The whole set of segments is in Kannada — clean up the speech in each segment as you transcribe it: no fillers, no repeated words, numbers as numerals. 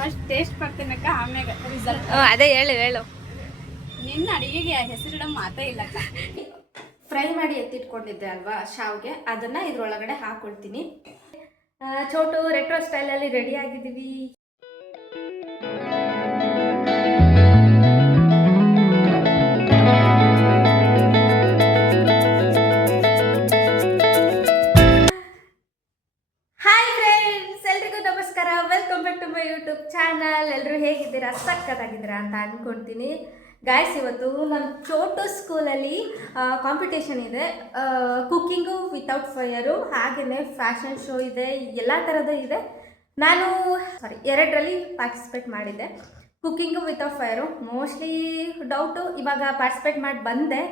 ಫಸ್ಟ್ ಟೇಸ್ಟ್ ಬರ್ತೀನಕ್ಕ, ಆಮ್ಯಾಗ ರಿಸಲ್ಟ್. ಅದೇ ಹೇಳು. ನಿನ್ನ ಅಡಿಗೆಗೆ ಹೆಸರಿಡೋ ಮಾತೇ ಇಲ್ಲಕ್ಕ. ಫ್ರೈ ಮಾಡಿ ಎತ್ತಿಟ್ಕೊಂಡಿದ್ದೆ ಅಲ್ವಾ ಶಾವ್ಗೆ, ಅದನ್ನು ಇದ್ರೊಳಗಡೆ ಹಾಕ್ಕೊಳ್ತೀನಿ. ಚೋಟು ರೆಟ್ರೋ ಸ್ಟೈಲಲ್ಲಿ ರೆಡಿ ಆಗಿದ್ದೀವಿ. ಹಾಯ್ ಫ್ರೆಂಡ್ಸ್, ಎಲ್ರಿಗೂ ನಮಸ್ಕಾರ. Welcome back to my YouTube channel. ಎಲ್ಲರೂ ಹೇಗಿದ್ದೀರಾ? ಸಕ್ಕತ್ತಾಗಿದ್ದೀರಾ ಅಂತ ಅಂದ್ಕೊಳ್ತೀನಿ. ಗಾಯ್ಸ್, ಇವತ್ತು ನಮ್ಮ ಚೋಟು ಸ್ಕೂಲಲ್ಲಿ ಕಾಂಪಿಟೇಷನ್ ಇದೆ. ಕುಕ್ಕಿಂಗು ವಿತೌಟ್ ಫೈರು, ಹಾಗೆಯೇ ಫ್ಯಾಷನ್ ಶೋ ಇದೆ, ಎಲ್ಲ ಥರದ್ದು ಇದೆ. ನಾನು ಎರಡರಲ್ಲಿ ಪಾರ್ಟಿಸಿಪೇಟ್ ಮಾಡಿದ್ದೆ. Cooking without fire mostly doubt. ಇವಾಗ ಪಾರ್ಟಿಸಿಪೇಟ್ ಮಾಡಿ ಬಂದೆ.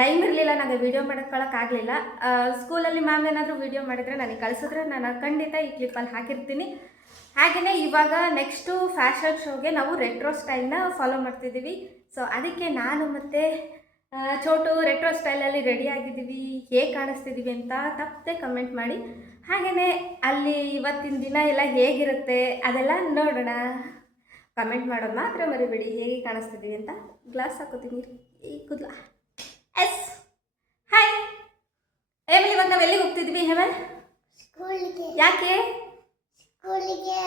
ಟೈಮ್ ಇರಲಿಲ್ಲ, ನನಗೆ ವೀಡಿಯೋ ಮಾಡ್ಕೊಳ್ಳೋಕ್ಕಾಗಲಿಲ್ಲ. ಸ್ಕೂಲಲ್ಲಿ ಮ್ಯಾಮ್ ಏನಾದರೂ ವೀಡಿಯೋ ಮಾಡಿದರೆ ನನಗೆ ಕಳಿಸಿದ್ರೆ ನಾನು ಖಂಡಿತ ಈ ಕ್ಲಿಪ್ಪಲ್ಲಿ ಹಾಕಿರ್ತೀನಿ. ಹಾಗೆಯೇ ಇವಾಗ ನೆಕ್ಸ್ಟು ಫ್ಯಾಷನ್ ಶೋಗೆ ನಾವು ರೆಟ್ರೋ ಸ್ಟೈಲ್ನ ಫಾಲೋ ಮಾಡ್ತಿದ್ದೀವಿ. ಸೊ ಅದಕ್ಕೆ ನಾನು ಮತ್ತು ಚೋಟು ರೆಟ್ರೋ ಸ್ಟೈಲಲ್ಲಿ ರೆಡಿ ಆಗಿದ್ದೀವಿ. ಹೇಗೆ ಕಾಣಿಸ್ತಿದ್ದೀವಿ ಅಂತ ತಪ್ಪದೆ ಕಮೆಂಟ್ ಮಾಡಿ. ಹಾಗೆಯೇ ಅಲ್ಲಿ ಇವತ್ತಿನ ದಿನ ಎಲ್ಲ ಹೇಗಿರುತ್ತೆ ಅದೆಲ್ಲ ನೋಡೋಣ. ಕಮೆಂಟ್ ಮಾಡೋದು ಮಾತ್ರ ಮರಿಬೇಡಿ, ಹೇಗೆ ಕಾಣಿಸ್ತಿದ್ದೀವಿ ಅಂತ. ಗ್ಲಾಸ್ ಹಾಕೋತೀನಿ ಈ ಕೂದಲ. Yes, hi Hemal. ಇವಾಗ ನಾವು ಎಲ್ಲಿಗೆ ಹೋಗ್ತಿದ್ವಿ ಹೇಮಲ್? ಸ್ಕೂಲಿಗೆ. ಯಾಕೆ? ಸ್ಕೂಲಿಗೆ.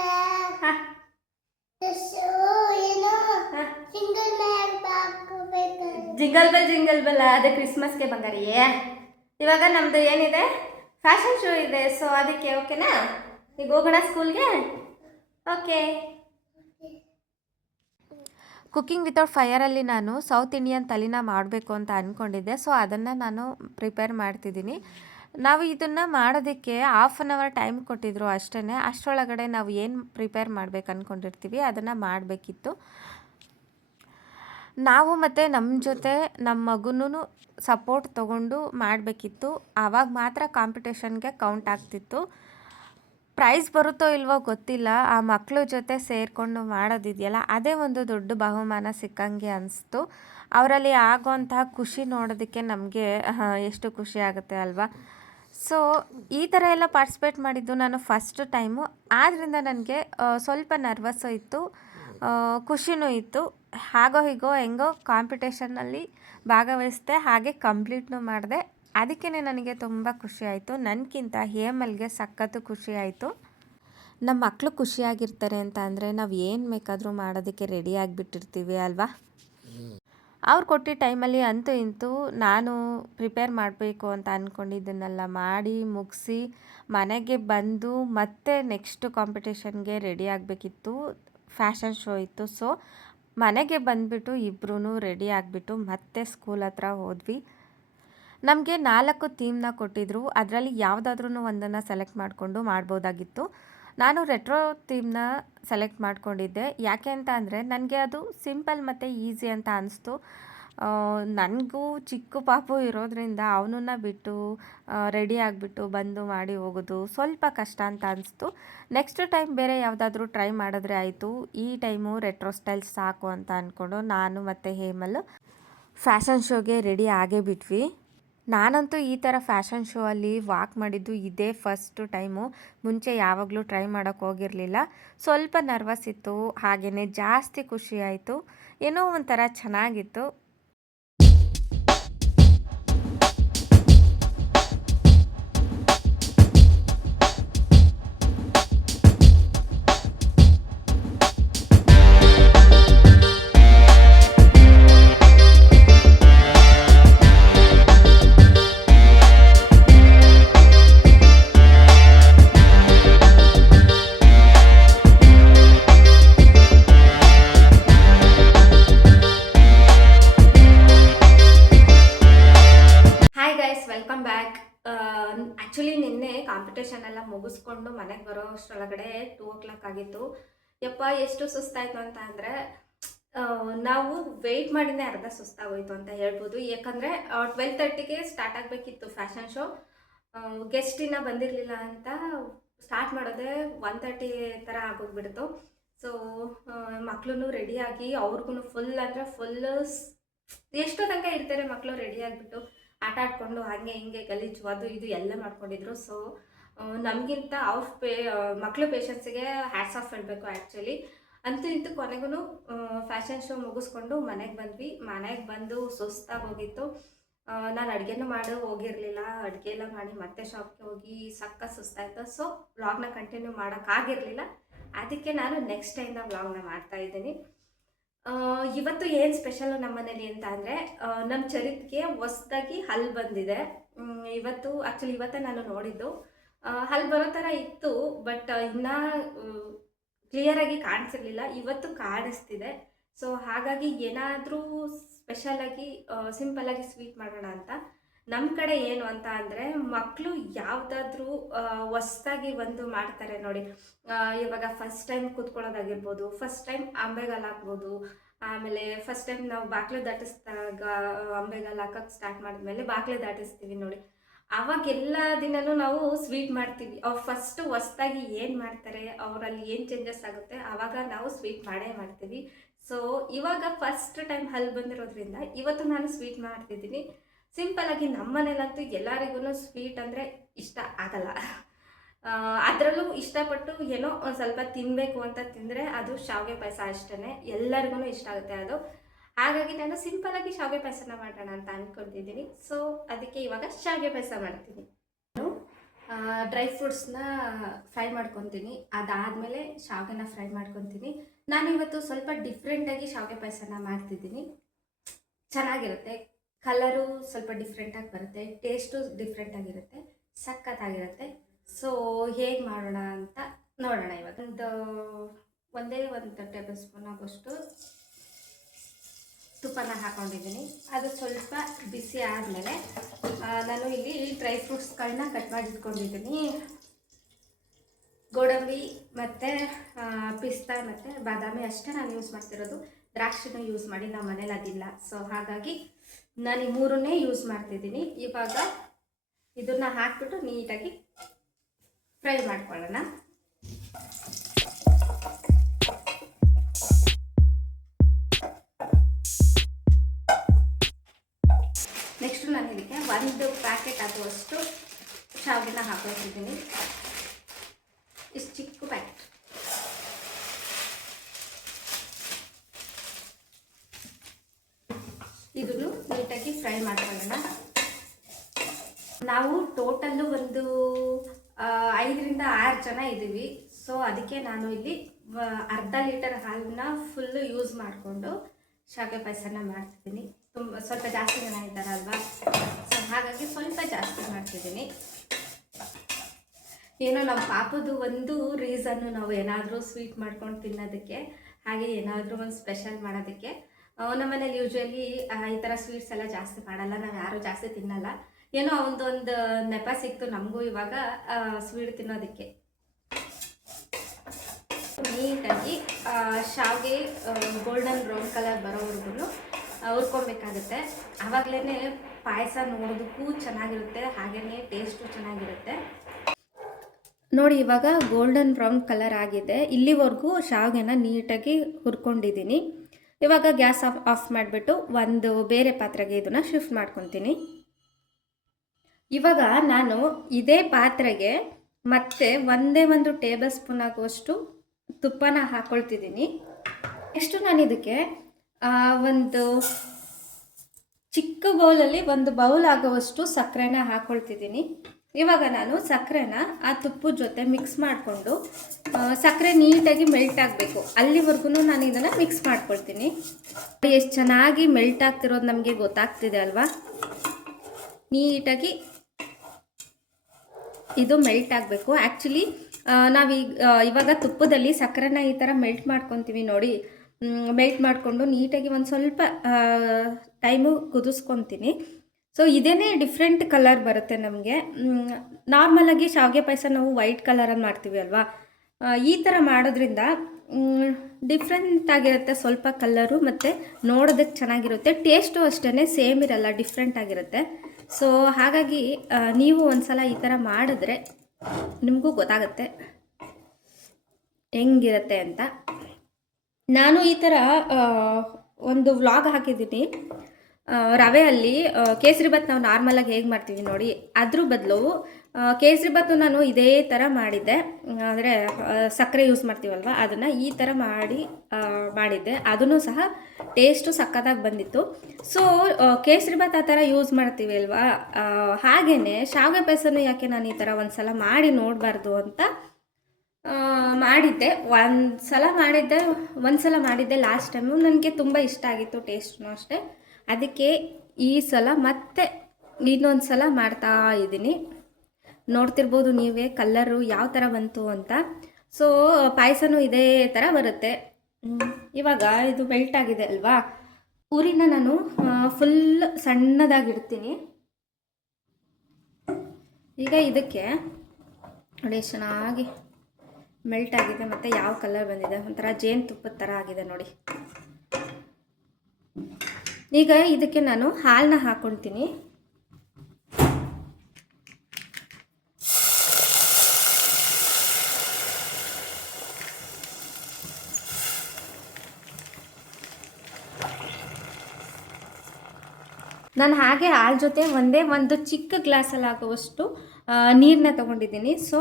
ಹಾಂ, ಜಿಂಗಲ್ ಬೆಲ್ ಅದೇ ಕ್ರಿಸ್ಮಸ್ಗೆ ಬಂಗಾರಿಯೇ. ಇವಾಗ ನಮ್ಮದು ಏನಿದೆ, ಫ್ಯಾಷನ್ ಶೋ ಇದೆ. ಸೊ ಅದಕ್ಕೆ ಓಕೆನಾ, ಈಗ ಹೋಗೋಣ ಸ್ಕೂಲ್ಗೆ. ಓಕೆ. ಕುಕ್ಕಿಂಗ್ ವಿತೌಟ್ ಫೈರಲ್ಲಿ ನಾನು ಸೌತ್ ಇಂಡಿಯನ್ ತಲಿನ ಮಾಡಬೇಕು ಅಂತ ಅಂದ್ಕೊಂಡಿದ್ದೆ. ಸೊ ಅದನ್ನು ನಾನು ಪ್ರಿಪೇರ್ ಮಾಡ್ತಿದ್ದೀನಿ. ನಾವು ಇದನ್ನು ಮಾಡೋದಕ್ಕೆ 1/2 ಅವರ್ ಟೈಮ್ ಕೊಟ್ಟಿದ್ರು ಅಷ್ಟೇ. ಅಷ್ಟರೊಳಗಡೆ ನಾವು ಏನು ಪ್ರಿಪೇರ್ ಮಾಡಬೇಕು ಅಂದ್ಕೊಂಡಿರ್ತೀವಿ ಅದನ್ನು ಮಾಡಬೇಕಿತ್ತು. ನಾವು ಮತ್ತು ನಮ್ಮ ಜೊತೆ ನಮ್ಮ ಮಗುನೂ ಸಪೋರ್ಟ್ ತೊಗೊಂಡು ಮಾಡಬೇಕಿತ್ತು. ಆವಾಗ ಮಾತ್ರ ಕಾಂಪಿಟೇಷನ್ಗೆ ಕೌಂಟ್ ಆಗ್ತಿತ್ತು. ಪ್ರೈಸ್ ಬರುತ್ತೋ ಇಲ್ವೋ ಗೊತ್ತಿಲ್ಲ. ಆ ಮಕ್ಕಳ ಜೊತೆ ಸೇರಿಕೊಂಡು ಮಾಡೋದಿದೆಯಲ್ಲ, ಅದೇ ಒಂದು ದೊಡ್ಡ ಬಹುಮಾನ ಸಿಕ್ಕಂಗೆ ಅನಿಸ್ತು. ಅವರಲ್ಲಿ ಆಗೋಂತಹ ಖುಷಿ ನೋಡೋದಕ್ಕೆ ನಮಗೆ ಎಷ್ಟು ಖುಷಿ ಆಗುತ್ತೆ ಅಲ್ವಾ. ಸೊ ಈ ಥರ ಎಲ್ಲ ಪಾರ್ಟಿಸಿಪೇಟ್ ಮಾಡಿದ್ದು ನಾನು ಫಸ್ಟ್ ಟೈಮು. ಆದ್ದರಿಂದ ನನಗೆ ಸ್ವಲ್ಪ ನರ್ವಸ್ಸು ಇತ್ತು, ಖುಷಿನೂ ಇತ್ತು. ಹಾಗೋ ಹೀಗೋ ಹೆಂಗೋ ಕಾಂಪಿಟೇಷನ್ನಲ್ಲಿ ಭಾಗವಹಿಸಿದೆ, ಹಾಗೆ ಕಂಪ್ಲೀಟ್ನೂ ಮಾಡಿದೆ. ಅದಕ್ಕೇ ನನಗೆ ತುಂಬ ಖುಷಿ ಆಯಿತು. ನನಗಿಂತ ಹೇಮಲ್ಗೆ ಸಖತ್ತು ಖುಷಿ ಆಯಿತು. ನಮ್ಮ ಮಕ್ಕಳು ಖುಷಿಯಾಗಿರ್ತಾರೆ ಅಂತ ಅಂದರೆ ನಾವು ಏನು ಬೇಕಾದರೂ ಮಾಡೋದಕ್ಕೆ ರೆಡಿ ಆಗಿಬಿಟ್ಟಿರ್ತೀವಿ ಅಲ್ವಾ. ಅವ್ರು ಕೊಟ್ಟಿದ್ದ ಟೈಮಲ್ಲಿ ಅಂತೂ ಇಂತೂ ನಾನು ಪ್ರಿಪೇರ್ ಮಾಡಬೇಕು ಅಂತ ಅಂದ್ಕೊಂಡಿದ್ದನ್ನೆಲ್ಲ ಮಾಡಿ ಮುಗಿಸಿ ಮನೆಗೆ ಬಂದು ಮತ್ತೆ ನೆಕ್ಸ್ಟ್ ಕಾಂಪಿಟೇಷನ್ಗೆ ರೆಡಿ ಆಗಬೇಕಿತ್ತು. ಫ್ಯಾಷನ್ ಶೋ ಇತ್ತು. ಸೊ ಮನೆಗೆ ಬಂದುಬಿಟ್ಟು ಇಬ್ಬರೂ ರೆಡಿ ಆಗಿಬಿಟ್ಟು ಮತ್ತೆ ಸ್ಕೂಲ್ ಹತ್ರ ಹೋದ್ವಿ. ನಮಗೆ 4 ಥೀಮ್ನ ಕೊಟ್ಟಿದ್ದರು. ಅದರಲ್ಲಿ ಯಾವುದಾದ್ರೂ ಒಂದನ್ನು ಸೆಲೆಕ್ಟ್ ಮಾಡಿಕೊಂಡು ಮಾಡ್ಬೋದಾಗಿತ್ತು. ನಾನು ರೆಟ್ರೋ ಥೀಮ್ನ ಸೆಲೆಕ್ಟ್ ಮಾಡ್ಕೊಂಡಿದ್ದೆ. ಯಾಕೆ ಅಂತ ಅಂದರೆ ನನಗೆ ಅದು ಸಿಂಪಲ್ ಮತ್ತು ಈಸಿ ಅಂತ ಅನಿಸ್ತು. ನನಗೂ ಚಿಕ್ಕ ಪಾಪು ಇರೋದ್ರಿಂದ ಅವನನ್ನು ಬಿಟ್ಟು ರೆಡಿ ಆಗಿಬಿಟ್ಟು ಬಂದು ಮಾಡಿ ಹೋಗೋದು ಸ್ವಲ್ಪ ಕಷ್ಟ ಅಂತ ಅನಿಸ್ತು. ನೆಕ್ಸ್ಟ್ ಟೈಮ್ ಬೇರೆ ಯಾವುದಾದ್ರೂ ಟ್ರೈ ಮಾಡಿದ್ರೆ ಆಯಿತು. ಈ ಟೈಮು ರೆಟ್ರೋ ಸ್ಟೈಲ್ ಸಾಕು ಅಂತ ಅಂದ್ಕೊಂಡು ನಾನು ಮತ್ತು ಹೇಮಲ್ ಫ್ಯಾಷನ್ ಶೋಗೆ ರೆಡಿ ಆಗೇ ಬಿಟ್ವಿ. ನಾನಂತೂ ಈ ಥರ ಫ್ಯಾಷನ್ ಶೋ ಅಲ್ಲಿ ವಾಕ್ ಮಾಡಿದ್ದು ಇದೇ ಫಸ್ಟು ಟೈಮು. ಮುಂಚೆ ಯಾವಾಗಲೂ ಟ್ರೈ ಮಾಡೋಕ್ಕೆ ಹೋಗಿರಲಿಲ್ಲ. ಸ್ವಲ್ಪ ನರ್ವಸ್ ಇತ್ತು, ಹಾಗೆಯೇ ಜಾಸ್ತಿ ಖುಷಿ ಆಯಿತು. ಏನೋ ಒಂಥರ ಚೆನ್ನಾಗಿತ್ತು. Welcome back. ಆ್ಯಕ್ಚುಲಿ ನಿನ್ನೆ ಕಾಂಪಿಟೇಷನ್ ಎಲ್ಲ ಮುಗಿಸ್ಕೊಂಡು ಮನೆಗೆ ಬರೋ ಅಷ್ಟರೊಳಗಡೆ 2 o'clock ಆಗಿತ್ತು. ಯಪ್ಪ ಎಷ್ಟು ಸುಸ್ತಾಯಿತು ಅಂತ ಅಂದರೆ ನಾವು ವೆಯ್ಟ್ ಮಾಡಿನೇ ಅರ್ಧ ಸುಸ್ತಾಗೋಯ್ತು ಅಂತ ಹೇಳ್ಬೋದು. ಯಾಕಂದರೆ 12:30ಗೆ ಸ್ಟಾರ್ಟ್ ಆಗಬೇಕಿತ್ತು ಫ್ಯಾಷನ್ ಶೋ. ಗೆಸ್ಟ್ ಇನ್ನೂ ಬಂದಿರಲಿಲ್ಲ ಅಂತ ಸ್ಟಾರ್ಟ್ ಮಾಡೋದೇ 1:30 ಥರ ಆಗೋಗ್ಬಿಡ್ತು. ಸೊ ಮಕ್ಕಳು ರೆಡಿಯಾಗಿ ಅವ್ರಿಗೂ ಫುಲ್ ಅಂದರೆ ಫುಲ್ಲು ಎಷ್ಟೋ ತನಕ ಇರ್ತಾರೆ ಮಕ್ಕಳು ರೆಡಿ ಆಗಿಬಿಟ್ಟು ಆಟ ಆಡ್ಕೊಂಡು ಹಾಗೆ ಹಿಂಗೆ ಗಲೀಜು ಅದು ಇದು ಎಲ್ಲ ಮಾಡ್ಕೊಂಡಿದ್ರು. ಸೊ ನಮಗಿಂತ ಮಕ್ಕಳು ಪೇಷನ್ಸಿಗೆ ಹ್ಯಾಟ್ಸ್ ಆಫ್ ಹೇಳಬೇಕು ಆ್ಯಕ್ಚುಲಿ. ಅಂತೂ ಇಂತೂ ಕೊನೆಗೂ ಫ್ಯಾಷನ್ ಶೋ ಮುಗಿಸ್ಕೊಂಡು ಮನೆಗೆ ಬಂದು ಸುಸ್ತಾಗಿ ಹೋಗಿತ್ತು. ನಾನು ಅಡುಗೆನೂ ಮಾಡಿ ಹೋಗಿರಲಿಲ್ಲ, ಅಡುಗೆ ಎಲ್ಲ ಮಾಡಿ ಮತ್ತೆ ಶಾಪ್ಗೆ ಹೋಗಿ ಸುಸ್ತಾಯಿತು. ಸೊ ವ್ಲಾಗ್ನ ಕಂಟಿನ್ಯೂ ಮಾಡೋಕ್ಕಾಗಿರಲಿಲ್ಲ. ಅದಕ್ಕೆ ನಾನು ನೆಕ್ಸ್ಟ್ ಟೈಮ್ನ ವ್ಲಾಗ್ನ ಮಾಡ್ತಾಯಿದ್ದೀನಿ. ಇವತ್ತು ಏನು ಸ್ಪೆಷಲ್ಲು ನಮ್ಮ ಮನೇಲಿ ಅಂತ ಅಂದರೆ, ನಮ್ಮ ಚರಿತ್ಗೆ ಹೊಸ್ದಾಗಿ ಹಲ್ಲು ಬಂದಿದೆ. ಇವತ್ತೇ ನಾನು ನೋಡಿದ್ದು. ಹಲ್ಲು ಬರೋ ಥರ ಇತ್ತು, ಬಟ್ ಇನ್ನೂ ಕ್ಲಿಯರಾಗಿ ಕಾಣಿಸಿರ್ಲಿಲ್ಲ. ಇವತ್ತು ಕಾಣಿಸ್ತಿದೆ. ಸೊ ಹಾಗಾಗಿ ಏನಾದರೂ ಸ್ಪೆಷಲಾಗಿ ಸಿಂಪಲ್ಲಾಗಿ ಸ್ವೀಟ್ ಮಾಡೋಣ ಅಂತ. ನಮ್ಮ ಕಡೆ ಏನು ಅಂತ ಅಂದರೆ, ಮಕ್ಕಳು ಯಾವುದಾದ್ರೂ ಹೊಸ್ದಾಗಿ ಒಂದು ಮಾಡ್ತಾರೆ ನೋಡಿ. ಇವಾಗ ಫಸ್ಟ್ ಟೈಮ್ ಕೂತ್ಕೊಳ್ಳೋದಾಗಿರ್ಬೋದು, ಫಸ್ಟ್ ಟೈಮ್ ಅಂಬೆಗಾಲು ಹಾಕ್ಬೋದು, ಆಮೇಲೆ ಫಸ್ಟ್ ಟೈಮ್ ನಾವು ಬಾಗಿಲು ದಾಟಿಸಿದಾಗ ಅಂಬೆಗಾಲು ಹಾಕಕ್ಕೆ ಸ್ಟಾರ್ಟ್ ಮಾಡಿದ್ಮೇಲೆ ಬಾಗಿಲು ದಾಟಿಸ್ತೀವಿ ನೋಡಿ. ಅವಾಗೆಲ್ಲ ದಿನವೂ ನಾವು ಸ್ವೀಟ್ ಮಾಡ್ತೀವಿ. ಅವ್ರು ಫಸ್ಟು ಹೊಸ್ದಾಗಿ ಏನು ಮಾಡ್ತಾರೆ, ಅವರಲ್ಲಿ ಏನು ಚೇಂಜಸ್ ಆಗುತ್ತೆ, ಆವಾಗ ನಾವು ಸ್ವೀಟ್ ಮಾಡೇ ಮಾಡ್ತೀವಿ. ಸೊ ಇವಾಗ ಫಸ್ಟ್ ಟೈಮ್ ಹಲ್ಲು ಬಂದಿರೋದ್ರಿಂದ ಇವತ್ತು ನಾನು ಸ್ವೀಟ್ ಮಾಡ್ತಿದ್ದೀನಿ. ಸಿಂಪಲ್ಲಾಗಿ ನಮ್ಮ ಮನೇಲಂತೂ ಎಲ್ಲರಿಗೂ ಸ್ವೀಟ್ ಅಂದರೆ ಇಷ್ಟ ಆಗಲ್ಲ. ಅದರಲ್ಲೂ ಇಷ್ಟಪಟ್ಟು ಏನೋ ಒಂದು ಸ್ವಲ್ಪ ತಿನ್ನಬೇಕು ಅಂತ ತಿಂದರೆ ಅದು ಶಾವಿಗೆ ಪಾಯಸ ಅಷ್ಟೇ. ಎಲ್ಲರಿಗೂ ಇಷ್ಟ ಆಗುತ್ತೆ ಅದು. ಹಾಗಾಗಿ ನಾನು ಸಿಂಪಲ್ಲಾಗಿ ಶಾವಿಗೆ ಪಾಯಸನ ಮಾಡೋಣ ಅಂತ ಅಂದ್ಕೊಳ್ತಿದ್ದೀನಿ. ಸೊ ಅದಕ್ಕೆ ಇವಾಗ ಶಾವಿಗೆ ಪಾಯಸ ಮಾಡ್ತೀನಿ. ನಾನು ಡ್ರೈ ಫ್ರೂಟ್ಸ್ನ ಫ್ರೈ ಮಾಡ್ಕೊತೀನಿ. ಅದಾದಮೇಲೆ ಶಾವಿಗೆನ ಫ್ರೈ ಮಾಡ್ಕೊತೀನಿ. ನಾನು ಇವತ್ತು ಸ್ವಲ್ಪ ಡಿಫ್ರೆಂಟಾಗಿ ಶಾವಿಗೆ ಪಾಯಸನ ಮಾಡ್ತಿದ್ದೀನಿ. ಚೆನ್ನಾಗಿರುತ್ತೆ. ಕಲರು ಸ್ವಲ್ಪ ಡಿಫ್ರೆಂಟಾಗಿ ಬರುತ್ತೆ, ಟೇಸ್ಟು ಡಿಫ್ರೆಂಟಾಗಿರುತ್ತೆ, ಸಖತ್ತಾಗಿರುತ್ತೆ. ಸೊ ಹೇಗೆ ಮಾಡೋಣ ಅಂತ ನೋಡೋಣ. ಇವಾಗ ಒಂದೇ ಒಂದು ಟೇಬಲ್ ಸ್ಪೂನ್ ಆಗೋಷ್ಟು ತುಪ್ಪನ ಹಾಕ್ಕೊಂಡಿದ್ದೀನಿ. ಅದು ಸ್ವಲ್ಪ ಬಿಸಿ ಆದಮೇಲೆ ನಾನು ಇಲ್ಲಿ ಡ್ರೈ ಫ್ರೂಟ್ಸ್ಗಳನ್ನ ಕಟ್ ಮಾಡಿ ಇಟ್ಕೊಂಡಿದ್ದೀನಿ. ಗೋಡಂಬಿ ಮತ್ತು ಪಿಸ್ತಾ ಮತ್ತು ಬಾದಾಮಿ ಅಷ್ಟೇ ನಾನು ಯೂಸ್ ಮಾಡ್ತಿರೋದು. ದ್ರಾಕ್ಷಿನೂ ಯೂಸ್ ಮಾಡಿ ನಮ್ಮ ಮನೇಲಿ ಅದಿಲ್ಲ. ಸೊ ಹಾಗಾಗಿ ನಾನು ಈ ಮೂರನ್ನೇ ಯೂಸ್ ಮಾಡ್ತಿದ್ದೀನಿ. ಇವಾಗ ಇದನ್ನು ಹಾಕ್ಬಿಟ್ಟು ನೀಟಾಗಿ ಫ್ರೈ ಮಾಡ್ಕೊಳ್ಳೋಣ. ನೆಕ್ಸ್ಟು ನಾನು ಇದಕ್ಕೆ 1 ಪ್ಯಾಕೆಟ್ ಆಗುವಷ್ಟು ಶಾವಿಗೆನ ಹಾಕೊಳ್ತಿದ್ದೀನಿ. ಇಷ್ಟು ಚಿಕ್ಕ ಪ್ಯಾಕೆಟ್. ಇದನ್ನು ನೀಟಾಗಿ ಫ್ರೈ ಮಾಡ್ಕೊಳ್ಳೋಣ. ನಾವು ಟೋಟಲ್ಲು ಒಂದು 5 ರಿಂದ 6 ಜನ ಇದ್ದೀವಿ. ಸೊ ಅದಕ್ಕೆ ನಾನು ಇಲ್ಲಿ ಅರ್ಧ ಲೀಟರ್ ಹಾಲನ್ನ ಫುಲ್ಲು ಯೂಸ್ ಮಾಡಿಕೊಂಡು ಶಾವಿಗೆ ಪಾಯಸನ ಮಾಡ್ತಿದ್ದೀನಿ. ಸ್ವಲ್ಪ ಜಾಸ್ತಿ ಜನ ಇದ್ದಾರಲ್ವಾ, ಸೊ ಹಾಗಾಗಿ ಸ್ವಲ್ಪ ಜಾಸ್ತಿ ಮಾಡ್ತಿದ್ದೀನಿ. ಏನೋ ನಮ್ಮ ಪಾಪದು ಒಂದು ರೀಸನ್ನು ನಾವು ಏನಾದರೂ ಸ್ವೀಟ್ ಮಾಡ್ಕೊಂಡು ತಿನ್ನೋದಕ್ಕೆ, ಹಾಗೆ ಏನಾದರೂ ಒಂದು ಸ್ಪೆಷಲ್ ಮಾಡೋದಕ್ಕೆ. ನಮ್ಮ ಮನೇಲಿ ಯೂಶ್ವಲಿ ಈ ಥರ ಸ್ವೀಟ್ಸ್ ಎಲ್ಲ ಜಾಸ್ತಿ ಮಾಡಲ್ಲ, ನಾವು ಯಾರೂ ಜಾಸ್ತಿ ತಿನ್ನಲ್ಲ. ಏನೋ ಒಂದೊಂದು ನೆಪ ಸಿಕ್ತು ನಮಗೂ ಇವಾಗ ಸ್ವೀಟ್ ತಿನ್ನೋದಕ್ಕೆ. ನೀಟಾಗಿ ಶಾವಿಗೆ ಗೋಲ್ಡನ್ ಬ್ರೌನ್ ಕಲರ್ ಬರೋವರೆಗೂ ಹುರ್ಕೊಬೇಕಾಗುತ್ತೆ. ಆವಾಗಲೇ ಪಾಯಸ ನೋಡೋದಕ್ಕೂ ಚೆನ್ನಾಗಿರುತ್ತೆ, ಹಾಗೆಯೇ ಟೇಸ್ಟು ಚೆನ್ನಾಗಿರುತ್ತೆ. ನೋಡಿ, ಇವಾಗ ಗೋಲ್ಡನ್ ಬ್ರೌನ್ ಕಲರ್ ಆಗಿದೆ. ಇಲ್ಲಿವರೆಗೂ ಶಾವಿಗೆನ ನೀಟಾಗಿ ಹುರ್ಕೊಂಡಿದ್ದೀನಿ. ಇವಾಗ ಗ್ಯಾಸ್ ಆಫ್ ಮಾಡಿಬಿಟ್ಟು ಒಂದು ಬೇರೆ ಪಾತ್ರೆಗೆ ಇದನ್ನು ಶಿಫ್ಟ್ ಮಾಡ್ಕೊತೀನಿ. ಇವಾಗ ನಾನು ಇದೇ ಪಾತ್ರೆಗೆ ಮತ್ತೆ ಒಂದೇ 1 ಟೇಬಲ್ ಸ್ಪೂನ್ ಆಗುವಷ್ಟು ತುಪ್ಪನ ಹಾಕ್ಕೊಳ್ತಿದ್ದೀನಿ. ನೆಕ್ಸ್ಟು ನಾನು ಇದಕ್ಕೆ ಒಂದು ಚಿಕ್ಕ ಬೌಲಲ್ಲಿ 1 ಬೌಲ್ ಆಗುವಷ್ಟು ಸಕ್ಕರೆನ ಹಾಕ್ಕೊಳ್ತಿದ್ದೀನಿ. ಇವಾಗ ನಾನು ಸಕ್ಕರೆನ ಆ ತುಪ್ಪದ ಜೊತೆ ಮಿಕ್ಸ್ ಮಾಡಿಕೊಂಡು ಸಕ್ಕರೆ ನೀಟಾಗಿ ಮೆಲ್ಟ್ ಆಗಬೇಕು, ಅಲ್ಲಿವರೆಗೂ ನಾನು ಇದನ್ನು ಮಿಕ್ಸ್ ಮಾಡ್ಕೊಳ್ತೀನಿ. ಎಷ್ಟು ಚೆನ್ನಾಗಿ ಮೆಲ್ಟ್ ಆಗ್ತಿರೋದು ನಮಗೆ ಗೊತ್ತಾಗ್ತಿದೆ ಅಲ್ವಾ. ನೀಟಾಗಿ ಇದು ಮೆಲ್ಟ್ ಆಗಬೇಕು. ಆ್ಯಕ್ಚುಲಿ ಇವಾಗ ತುಪ್ಪದಲ್ಲಿ ಸಕ್ಕರೆನ ಈ ಥರ ಮೆಲ್ಟ್ ಮಾಡ್ಕೊತೀವಿ ನೋಡಿ. ಮೆಲ್ಟ್ ಮಾಡಿಕೊಂಡು ನೀಟಾಗಿ ಒಂದು ಸ್ವಲ್ಪ ಟೈಮು ಕುದಿಸ್ಕೊತೀನಿ. ಸೊ ಇದೇ ಡಿಫ್ರೆಂಟ್ ಕಲರ್ ಬರುತ್ತೆ ನಮಗೆ. ನಾರ್ಮಲಾಗಿ ಶಾವಿಗೆ ಪಾಯಸ ನಾವು ವೈಟ್ ಕಲರಲ್ಲಿ ಮಾಡ್ತೀವಿ ಅಲ್ವಾ, ಈ ಥರ ಮಾಡೋದ್ರಿಂದ ಡಿಫ್ರೆಂಟ್ ಆಗಿರುತ್ತೆ ಸ್ವಲ್ಪ ಕಲರು, ಮತ್ತು ನೋಡೋದಕ್ಕೆ ಚೆನ್ನಾಗಿರುತ್ತೆ. ಟೇಸ್ಟು ಅಷ್ಟೇ ಸೇಮ್ ಇರಲ್ಲ, ಡಿಫ್ರೆಂಟ್ ಆಗಿರುತ್ತೆ. ಸೊ ಹಾಗಾಗಿ ನೀವು ಒಂದು ಸಲ ಈ ಥರ ಮಾಡಿದ್ರೆ ನಿಮಗೂ ಗೊತ್ತಾಗುತ್ತೆ ಹೆಂಗಿರುತ್ತೆ ಅಂತ. ನಾನು ಈ ಥರ ಒಂದು ವ್ಲಾಗ್ ಹಾಕಿದ್ದೀನಿ. ರವೆಯಲ್ಲಿ ಕೇಸರಿಬಾತ್ ನಾವು ನಾರ್ಮಲಾಗಿ ಹೇಗೆ ಮಾಡ್ತೀವಿ ನೋಡಿ, ಅದ್ರ ಬದಲು ಕೇಸರಿಬಾತು ನಾನು ಇದೇ ಥರ ಮಾಡಿದ್ದೆ, ಅಂದರೆ ಸಕ್ಕರೆ ಯೂಸ್ ಮಾಡ್ತೀವಲ್ವ ಅದನ್ನು ಈ ಥರ ಮಾಡಿದ್ದೆ. ಅದನ್ನು ಸಹ ಟೇಸ್ಟು ಸಕ್ಕತ್ತಾಗಿ ಬಂದಿತ್ತು. ಸೊ ಕೇಸರಿಬಾತ್ ಆ ಥರ ಯೂಸ್ ಮಾಡ್ತೀವಿ ಅಲ್ವಾ, ಹಾಗೆಯೇ ಶಾವಿಗೆ ಪಾಯಸನೂ ಯಾಕೆ ನಾನು ಈ ಥರ ಒಂದು ಸಲ ಮಾಡಿ ನೋಡಬಾರ್ದು ಅಂತ ಮಾಡಿದ್ದೆ. ಒಂದು ಸಲ ಮಾಡಿದ್ದೆ ಲಾಸ್ಟ್ ಟೈಮು. ನನಗೆ ತುಂಬ ಇಷ್ಟ ಆಗಿತ್ತು, ಟೇಸ್ಟ್ನೂ ಅಷ್ಟೇ. ಅದಕ್ಕೆ ಈ ಸಲ ಮತ್ತೆ ಇನ್ನೊಂದು ಸಲ ಮಾಡ್ತಾ ಇದ್ದೀನಿ. ನೋಡ್ತಿರ್ಬೋದು ನೀವೇ ಕಲ್ಲರು ಯಾವ ಥರ ಬಂತು ಅಂತ. ಸೊ ಪಾಯಸನೂ ಇದೇ ಥರ ಬರುತ್ತೆ. ಇವಾಗ ಇದು ಮೆಲ್ಟ್ ಆಗಿದೆ ಅಲ್ವಾ, ಊರಿನ ನಾನು ಫುಲ್ ಸಣ್ಣದಾಗಿಡ್ತೀನಿ. ಈಗ ಇದಕ್ಕೆ ನೋಡಿ ಚೆನ್ನಾಗಿ ಮೆಲ್ಟ್ ಆಗಿದೆ ಮತ್ತು ಯಾವ ಕಲರ್ ಬಂದಿದೆ, ಒಂಥರ ಜೇನುತುಪ್ಪದ ಥರ ಆಗಿದೆ ನೋಡಿ. ಈಗ ಇದಕ್ಕೆ ನಾನು ಹಾಲನ್ನ ಹಾಕ್ಕೊಳ್ತೀನಿ. ನಾನು ಹಾಗೆ ಹಾಲು ಜೊತೆ ಒಂದು ಚಿಕ್ಕ ಗ್ಲಾಸಲ್ಲಿ ಆಗುವಷ್ಟು ನೀರನ್ನ ತೊಗೊಂಡಿದ್ದೀನಿ. ಸೊ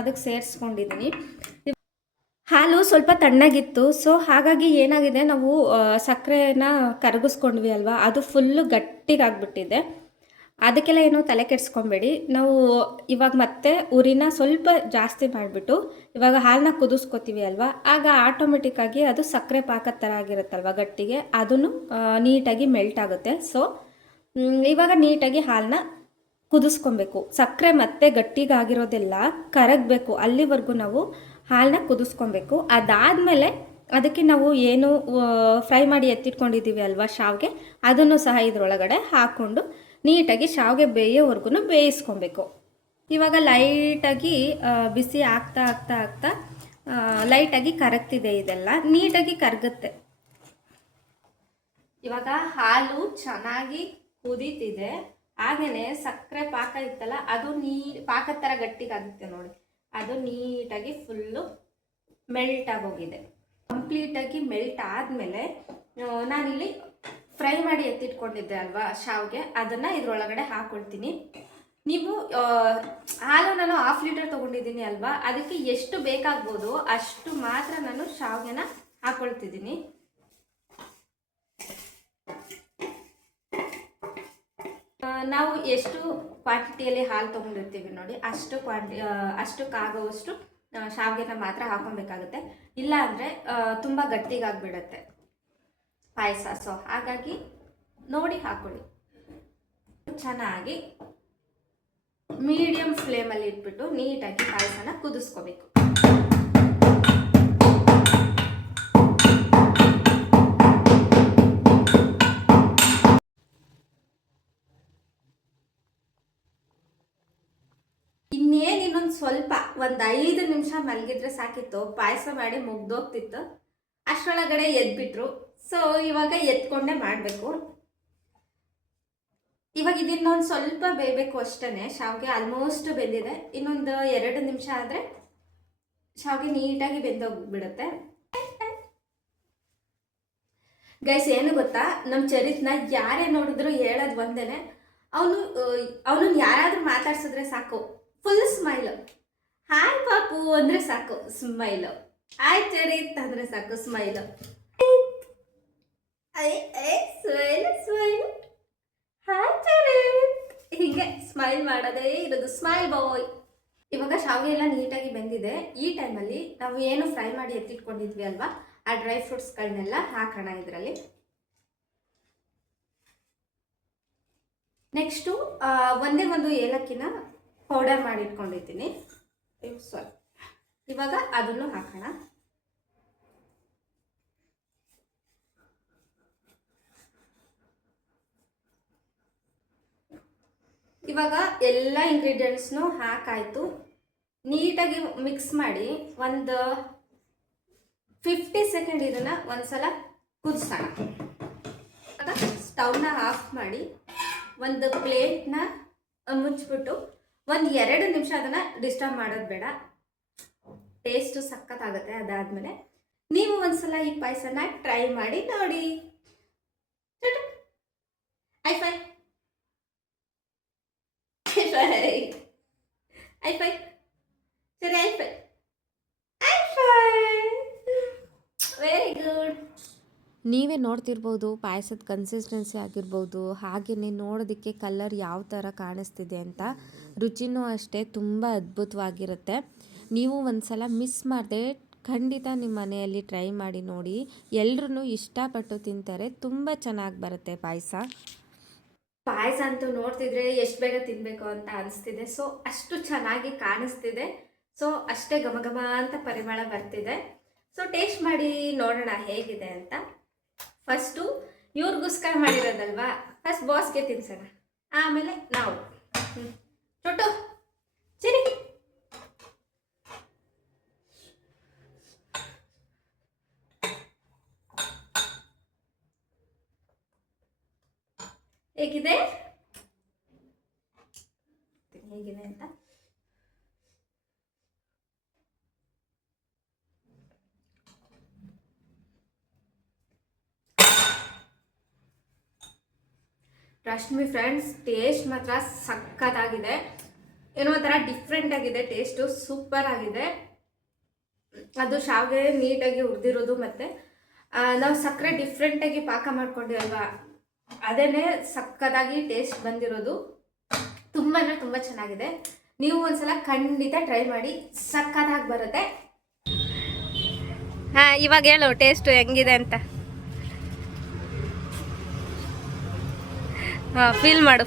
ಅದಕ್ಕೆ ಸೇರಿಸ್ಕೊಂಡಿದ್ದೀನಿ. ಹಾಲು ಸ್ವಲ್ಪ ತಣ್ಣಗಿತ್ತು. ಸೊ ಹಾಗಾಗಿ ಏನಾಗಿದೆ, ನಾವು ಸಕ್ಕರೆನ ಕರಗಿಸ್ಕೊಂಡ್ವಿ ಅಲ್ವಾ, ಅದು ಫುಲ್ಲು ಗಟ್ಟಿಗಾಗ್ಬಿಟ್ಟಿದೆ. ಅದಕ್ಕೆಲ್ಲ ಏನೋ ತಲೆ ಕೆಡಿಸ್ಕೊಬೇಡಿ. ನಾವು ಇವಾಗ ಮತ್ತೆ ಉರಿನ ಸ್ವಲ್ಪ ಜಾಸ್ತಿ ಮಾಡಿಬಿಟ್ಟು ಇವಾಗ ಹಾಲನ್ನ ಕುದಿಸ್ಕೊತೀವಿ ಅಲ್ವಾ, ಆಗ ಆಟೋಮೆಟಿಕ್ಕಾಗಿ ಅದು ಸಕ್ಕರೆ ಪಾಕದ ಥರ ಆಗಿರುತ್ತಲ್ವ ಗಟ್ಟಿಗೆ, ಅದನ್ನು ನೀಟಾಗಿ ಮೆಲ್ಟ್ ಆಗುತ್ತೆ. ಸೊ ಇವಾಗ ನೀಟಾಗಿ ಹಾಲನ್ನ ಕುದಿಸ್ಕೊಬೇಕು. ಸಕ್ಕರೆ ಮತ್ತೆ ಗಟ್ಟಿಗಾಗಿರೋದೆಲ್ಲ ಕರಗಬೇಕು, ಅಲ್ಲಿವರೆಗೂ ನಾವು ಹಾಲನ್ನ ಕುದಿಸ್ಕೊಬೇಕು. ಅದಾದಮೇಲೆ ಅದಕ್ಕೆ ನಾವು ಏನು ಫ್ರೈ ಮಾಡಿ ಎತ್ತಿಟ್ಕೊಂಡಿದ್ದೀವಿ ಅಲ್ವಾ ಶಾವಿಗೆ, ಅದನ್ನು ಸಹ ಇದರೊಳಗಡೆ ಹಾಕ್ಕೊಂಡು ನೀಟಾಗಿ ಶಾವಿಗೆ ಬೇಯೋವರೆಗೂ ಬೇಯಿಸ್ಕೊಬೇಕು. ಇವಾಗ ಲೈಟಾಗಿ ಬಿಸಿ ಆಗ್ತಾ ಆಗ್ತಾ ಆಗ್ತಾ ಲೈಟಾಗಿ ಕರಗ್ತಿದೆ. ಇದೆಲ್ಲ ನೀಟಾಗಿ ಕರಗುತ್ತೆ. ಇವಾಗ ಹಾಲು ಚೆನ್ನಾಗಿ ಕುದೀತಿದೆ. ಹಾಗೆಯೇ ಸಕ್ಕರೆ ಪಾಕ ಇತ್ತಲ್ಲ, ಅದು ಪಾಕದ ಥರ ಗಟ್ಟಿಗಾಗುತ್ತೆ ನೋಡಿ. ಅದು ನೀಟಾಗಿ ಫುಲ್ಲು ಮೆಲ್ಟ್ ಆಗೋಗಿದೆ. ಕಂಪ್ಲೀಟಾಗಿ ಮೆಲ್ಟ್ ಆದಮೇಲೆ ನಾನಿಲ್ಲಿ ಫ್ರೈ ಮಾಡಿ ಎತ್ತಿಟ್ಕೊಂಡಿದ್ದೆ ಅಲ್ವಾ ಶಾವಿಗೆ, ಅದನ್ನು ಇದರೊಳಗಡೆ ಹಾಕ್ಕೊಳ್ತೀನಿ. ನೀವು ಹಾಲು ನಾನು 1/2 ಲೀಟರ್ ತೊಗೊಂಡಿದ್ದೀನಿ ಅಲ್ವಾ, ಅದಕ್ಕೆ ಎಷ್ಟು ಬೇಕಾಗ್ಬೋದು ಅಷ್ಟು ಮಾತ್ರ ನಾನು ಶಾವಿಗೆನ ಹಾಕ್ಕೊಳ್ತಿದ್ದೀನಿ. ನಾವು ಎಷ್ಟು ಕ್ವಾಂಟಿಟಿಯಲ್ಲಿ ಹಾಲು ತೊಗೊಂಡಿರ್ತೀವಿ ನೋಡಿ, ಅಷ್ಟಕ್ಕಾಗುವಷ್ಟು ಶಾವಿಗೆನ ಮಾತ್ರ ಹಾಕೊಬೇಕಾಗುತ್ತೆ. ಇಲ್ಲ ಅಂದರೆ ತುಂಬ ಗಟ್ಟಿಗಾಗ್ಬಿಡುತ್ತೆ ಪಾಯಸ. ಸೊ ಹಾಗಾಗಿ ನೋಡಿ ಹಾಕೊಳ್ಳಿ. ಚೆನ್ನಾಗಿ ಮೀಡಿಯಂ ಫ್ಲೇಮಲ್ಲಿ ಇಟ್ಬಿಟ್ಟು ನೀಟಾಗಿ ಪಾಯಸನ ಕುದಿಸ್ಕೋಬೇಕು. ಇನ್ನೊಂದು ಸ್ವಲ್ಪ 5 ನಿಮಿಷ ಮಲಗಿದ್ರೆ ಸಾಕಿತ್ತು, ಪಾಯಸ ಮಾಡಿ ಮುಗ್ದೋಗ್ತಿತ್ತು. ಅಷ್ಟರೊಳಗಡೆ ಎದ್ಬಿಟ್ರು. ಸೊ ಇವಾಗ ಎತ್ಕೊಂಡೇ ಮಾಡಬೇಕು. ಇವಾಗ ಇದನ್ನೊಂದು ಸ್ವಲ್ಪ ಬೇಯಬೇಕು ಅಷ್ಟೇ. ಶಾವಿಗೆ ಆಲ್ಮೋಸ್ಟ್ ಬೆಂದಿದೆ. ಇನ್ನೊಂದು 2 ನಿಮಿಷ ಆದರೆ ಶಾವಿಗೆ ನೀಟಾಗಿ ಬೆಂದೋಗ್ಬಿಡುತ್ತೆ. ಗೈಸ್, ಏನು ಗೊತ್ತಾ, ನಮ್ಮ ಚರಿತ್ನ ಯಾರೇ ನೋಡಿದ್ರು ಹೇಳೋದು ಒಂದೇನೆ, ಅವನು ಯಾರಾದರೂ ಮಾತಾಡ್ಸಿದ್ರೆ ಸಾಕು ಫುಲ್ ಸ್ಮೈಲು. ಹಾಯ್ ಪಾಪು ಅಂದರೆ ಸಾಕು ಸ್ಮೈಲು. ಹಾಯ್ ಚರಿತ್ ಅಂದರೆ ಸಾಕು ಸ್ಮೈಲು. ಸ್ಮೈಲು ಹಾಯ್ ಚರಿತ್, ಹೀಗೆ ಸ್ಮೈಲ್ ಮಾಡೋದೇ ಇರೋದು. ಸ್ಮೈಲ್ ಬಾಯ್. ಇವಾಗ ಶಾವಿಗೆ ಎಲ್ಲ ನೀಟಾಗಿ ಬೆಂದಿದೆ. ಈ ಟೈಮಲ್ಲಿ ನಾವು ಏನು ಫ್ರೈ ಮಾಡಿ ಎತ್ತಿಟ್ಕೊಂಡಿದ್ವಿ ಅಲ್ವಾ, ಆ ಡ್ರೈ ಫ್ರೂಟ್ಸ್ಗಳನ್ನೆಲ್ಲ ಹಾಕೋಣ ಇದರಲ್ಲಿ. ನೆಕ್ಸ್ಟು ಒಂದು ಏಲಕ್ಕಿನ ಪೌಡರ್ ಮಾಡಿ ಇಟ್ಕೊಂಡಿದ್ದೀನಿ. ಇವಾಗ ಅದನ್ನು ಹಾಕೋಣ. ಇವಾಗ ಎಲ್ಲ ಇಂಗ್ರೀಡಿಯೆಂಟ್ಸ್ನು ಹಾಕಾಯಿತು. ನೀಟಾಗಿ ಮಿಕ್ಸ್ ಮಾಡಿ ಒಂದು 50 ಸೆಕೆಂಡ್ ಇದನ್ನು ಒಂದ್ಸಲ ಕುದಿಸೋಣ. ಸ್ಟವ್ನ ಆಫ್ ಮಾಡಿ ಒಂದು ಪ್ಲೇಟ್ನ ಮುಚ್ಚಿಬಿಟ್ಟು 1-2 ನಿಮಿಷ ಅದನ್ನು ಡಿಸ್ಟರ್ಬ್ ಮಾಡೋದು ಬೇಡ. ಟೇಸ್ಟು ಸಖತ್ತಾಗುತ್ತೆ. ಅದಾದಮೇಲೆ ನೀವು ಒಂದ್ಸಲ ಈ ಪಾಯಸನ ಟ್ರೈ ಮಾಡಿ ನೋಡಿ. Hi fi. ಐಫೈ ಸರಿ ಐಫೈ ಐಫೈ ವೆರಿ ಗುಡ್. ನೀವೇ ನೋಡ್ತಿರ್ಬೋದು ಪಾಯಸದ ಕನ್ಸಿಸ್ಟೆನ್ಸಿ ಆಗಿರ್ಬೋದು, ಹಾಗೆಯೇ ನೋಡೋದಕ್ಕೆ ಕಲರ್ ಯಾವ ಥರ ಕಾಣಿಸ್ತಿದೆ ಅಂತ. ರುಚಿನೂ ಅಷ್ಟೇ ತುಂಬ ಅದ್ಭುತವಾಗಿರುತ್ತೆ. ನೀವು ಒಂದು ಸಲ ಮಿಸ್ ಮಾಡದೆ ಖಂಡಿತ ನಿಮ್ಮ ಮನೆಯಲ್ಲಿ ಟ್ರೈ ಮಾಡಿ ನೋಡಿ. ಎಲ್ಲರೂ ಇಷ್ಟಪಟ್ಟು ತಿಂತಾರೆ. ತುಂಬ ಚೆನ್ನಾಗಿ ಬರುತ್ತೆ ಪಾಯಸ. ಪಾಯಸ ಅಂತೂ ನೋಡ್ತಿದ್ರೆ ಎಷ್ಟು ಬೇಗ ತಿನ್ನಬೇಕು ಅಂತ ಅನಿಸ್ತಿದೆ. ಸೊ ಅಷ್ಟು ಚೆನ್ನಾಗಿ ಕಾಣಿಸ್ತಿದೆ. ಸೊ ಅಷ್ಟೇ ಘಮ ಘಮ ಅಂತ ಪರಿಮಳ ಬರ್ತಿದೆ. ಸೊ ಟೇಸ್ಟ್ ಮಾಡಿ ನೋಡೋಣ ಹೇಗಿದೆ ಅಂತ. ಫಸ್ಟು ಇವ್ರಿಗೋಸ್ಕರ ಮಾಡಿರೋದಲ್ವಾ, ಫಸ್ಟ್ ಬಾಸ್ಗೆ ತಿನ್ಸೋಣ, ಆಮೇಲೆ ನಾವು. ಚೊಟ್ಟು ಸರಿ. ಹೇಗಿದೆ ಅಂತ ಟ್ರಸ್ಟ್ ಮಿ ಫ್ರೆಂಡ್ಸ್, ಟೇಸ್ಟ್ ಮಾತ್ರ ಸಖತ್ತಾಗಿದೆ. ಏನೋ ಒಂಥರ ಡಿಫ್ರೆಂಟ್ ಆಗಿದೆ ಟೇಸ್ಟು, ಸೂಪರ್ ಆಗಿದೆ. ಅದು ಶಾವಿಗೆ ನೀಟಾಗಿ ಹುರಿದಿರೋದು, ಮತ್ತು ನಾವು ಸಕ್ಕರೆ ಡಿಫ್ರೆಂಟಾಗಿ ಪಾಕ ಮಾಡ್ಕೊಂಡಿರಲ್ವಾ, ಅದೇನೇ ಸಕ್ಕತ್ತಾಗಿ ಟೇಸ್ಟ್ ಬಂದಿರೋದು. ತುಂಬ ಅಂದರೆ ತುಂಬ ಚೆನ್ನಾಗಿದೆ. ನೀವು ಒಂದ್ಸಲ ಖಂಡಿತ ಟ್ರೈ ಮಾಡಿ, ಸಕ್ಕತ್ತಾಗಿ ಬರುತ್ತೆ. ಹಾಂ, ಇವಾಗ ಹೇಳು ಟೇಸ್ಟು ಹೆಂಗಿದೆ ಅಂತ. ಹಾಂ, ಫೀಲ್ ಮಾಡು.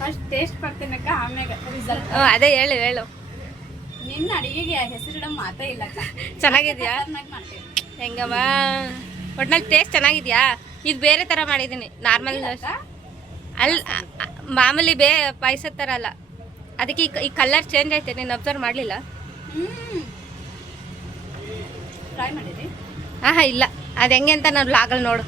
ಫಸ್ಟ್ ಟೇಸ್ಟ್ ಬರ್ತೀನಕ್ಕ, ಆಮ್ಯಾಗ ರಿಸಲ್ಟ್. ಅದೇ ಹೇಳು. ನಿನ್ನ ಅಡಿಗೆಗೆ ಹೆಸರಿಡೋ ಮಾತೇ ಇಲ್ಲ. ಚೆನ್ನಾಗಿದ್ಯಾ? ಮಾಡ್ತೀವಿ ಹೆಂಗಮ್ಮ, ಒಟ್ನಲ್ಲಿ ಟೇಸ್ಟ್ ಚೆನ್ನಾಗಿದ್ಯಾ? ಇದು ಬೇರೆ ಥರ ಮಾಡಿದ್ದೀನಿ, ನಾರ್ಮಲ್ ಮಾಮೂಲಿ ಪಾಯಸದ ಥರ ಅಲ್ಲ. ಅದಕ್ಕೆ ಈ ಕಲರ್ ಚೇಂಜ್ ಐತೆ, ನೀನು ಅಬ್ಸರ್ವ್ ಮಾಡಲಿಲ್ಲ? ಟ್ರೈ ಮಾಡಿರಿ? ಇಲ್ಲ, ಅದು ಹೆಂಗೆ ಅಂತ ನಾನು ಲಾಗಲ್ಲಿ ನೋಡು.